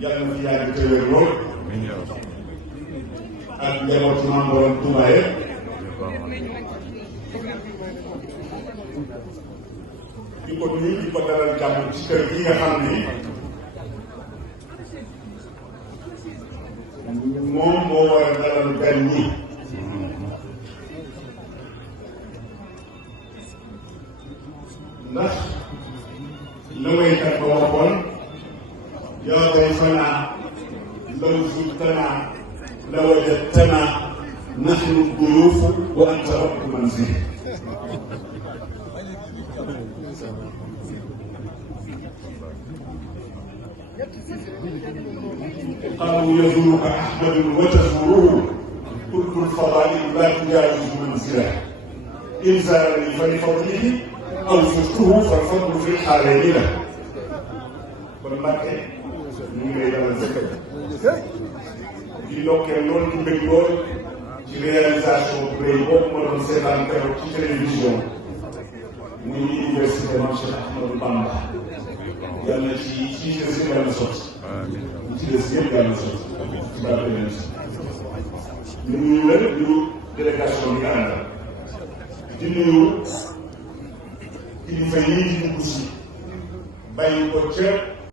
yàlla na fi yàgg te wér lool ak njabootu Maam Borom Touba yëpp di ko nuyu di ko dalal jàmm ci kër gi nga xam ni moom moo war a dalal gan ñi ndax la waykat ba waxoon yaa dayfanaa law zurtanaa la wajadtanaa nahnu duyuuf wa anta rabbu manzil قالوا يزورك أحمد وتزوره كل الفضائل لا تجاوز منزله إن زارني فلفضله أو زرته فالفضل في الحالين له kon Mbàkke ñu ngi lay dalal sa kër di ndokkeel loolu di bëgg lool ci réalisation bu rëy boobu ma doon seetaan keroog ci télévision muy université Mame Cheikh Ahmadou Bamba yàlla ci ci des yëpp yàlla sotti ci des yëpp yàlla sotti ci barke leen si ñu nuyu la ñu délégation bi nga àndal di nuyu kilifa yi